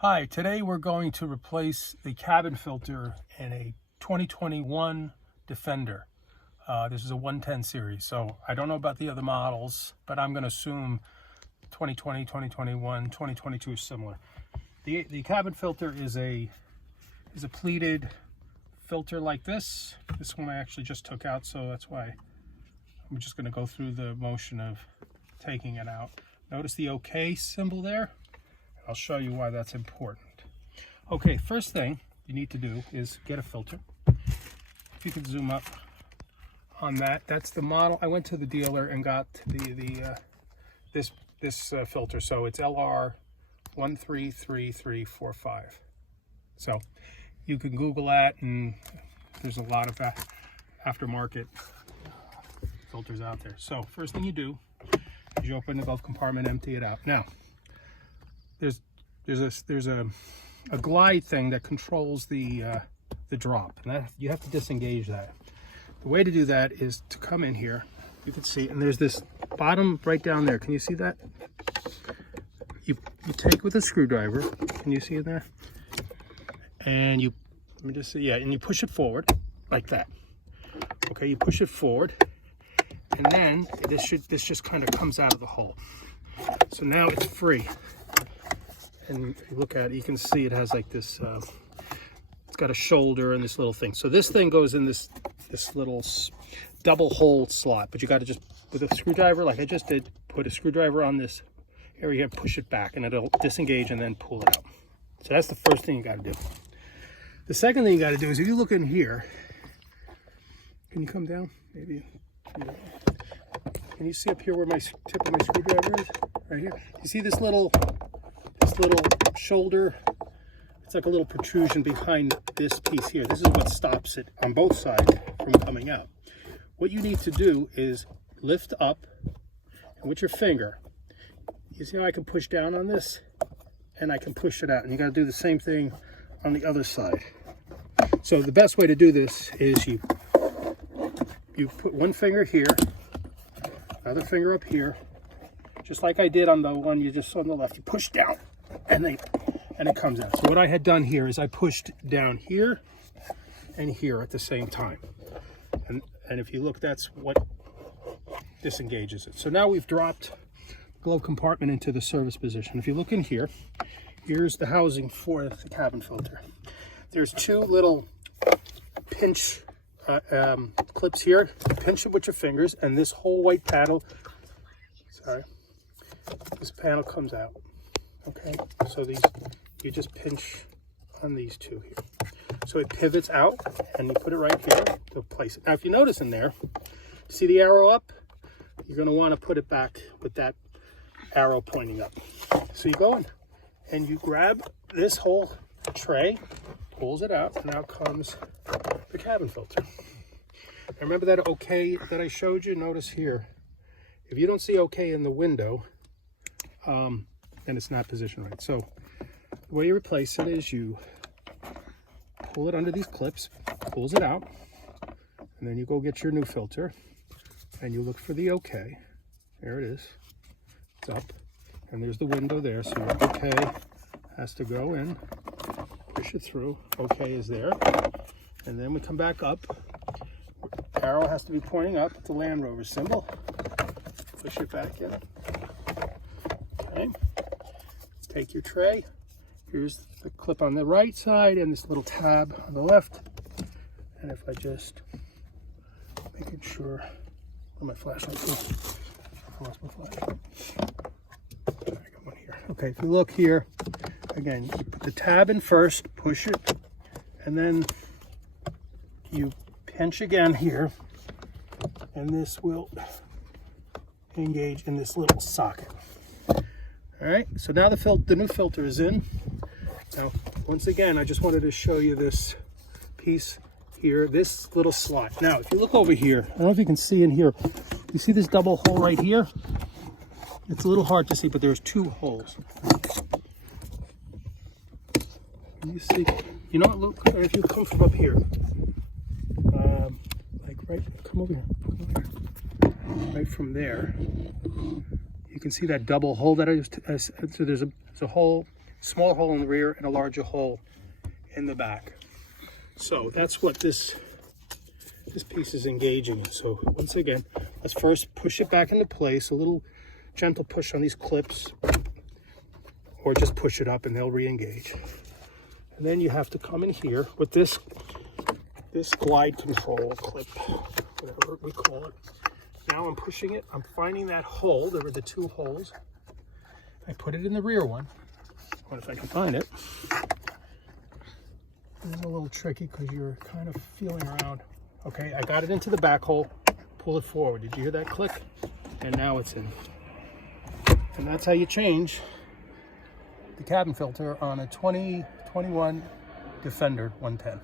Hi, today we're going to replace the cabin filter in a 2021 Defender. This is a 110 series, so I don't know about the other models, but I'm going to assume 2020, 2021, 2022 is similar. The cabin filter is a pleated filter like this. This one I actually just took out, so that's why I'm just going to go through the motion of taking it out. Notice the OK symbol there? I'll show you why that's important. Okay, first thing you need to do is get a filter. If you could zoom up on that, that's the model. I went to the dealer and got this filter. So it's LR133345. So you can Google that, and there's a lot of aftermarket filters out there. So first thing you do is you open the glove compartment, empty it out. Now, there's a glide thing that controls the drop, and that you have to disengage that. The way to do that is to come in here. You can see, and there's this bottom right down there. Can you see that? You take with a screwdriver. Can you see it there? And you let me just see. Yeah, and you push it forward like that. Okay, you push it forward, and then this just kind of comes out of the hole. So now it's free. And if you look at it, you can see it has like this, it's got a shoulder and this little thing. So this thing goes in this little double hole slot, but you got to just, with a screwdriver, like I just did, put a screwdriver on this area and push it back, and it'll disengage and then pull it out. So that's the first thing you got to do. The second thing you got to do is, if you look in here, can you come down? Maybe. Can you see up here where my tip of my screwdriver is? Right here. You see this little shoulder? It's like a little protrusion behind this piece here. This is what stops it on both sides from coming out. What you need to do is lift up, and with your finger, you see how I can push down on this, and I can push it out, and you got to do the same thing on the other side. So the best way to do this is you put one finger here, another finger up here, just like I did on the one you just saw on the left. You push down, and it comes out. So what I had done here is I pushed down here and here at the same time. And if you look, that's what disengages it. So now we've dropped the glove compartment into the service position. If you look in here, here's the housing for the cabin filter. There's two little pinch clips here. Pinch it with your fingers, and this whole white panel, this panel comes out. Okay, so you just pinch on these two here. So it pivots out, and you put it right here to place it. Now, if you notice in there, see the arrow up? You're going to want to put it back with that arrow pointing up. So you go in, and you grab this whole tray, pulls it out, and out comes the cabin filter. And remember that OK that I showed you? Notice here, if you don't see OK in the window, then it's not positioned right. So the way you replace it is you pull it under these clips, pulls it out, and then you go get your new filter, and you look for the OK. There it is. It's up, and there's the window there. So your OK has to go in, push it through. OK is there, and then we come back up. Arrow has to be pointing up, the Land Rover symbol. Push it back in. Okay. Take your tray. Here's the clip on the right side and this little tab on the left. And if I just making sure where my flashlight is. I lost my flashlight. I got one here. Okay, if you look here, again, you put the tab in first, push it, and then you pinch again here, and this will engage in this little socket. All right, so now the new filter is in. Now, once again, I just wanted to show you this piece here, this little slot. Now, if you look over here, I don't know if you can see in here, you see this double hole right here? It's a little hard to see, but there's two holes. You see, you know what, look, if you come from up here, like right, come over here, right from there, you can see that double hole that I just, so there's a hole small hole in the rear and a larger hole in the back. So that's what this piece is engaging. So once again, let's first push it back into place, a little gentle push on these clips, or just push it up and they'll re-engage. And then you have to come in here with this glide control clip, whatever we call it. Now I'm pushing it, I'm finding that hole. There were the two holes. I put it in the rear one. What if I can find it? It's a little tricky because you're kind of feeling around. Okay, I got it into the back hole, pull it forward. Did you hear that click? And now it's in. And that's how you change the cabin filter on a 2021 Defender 110.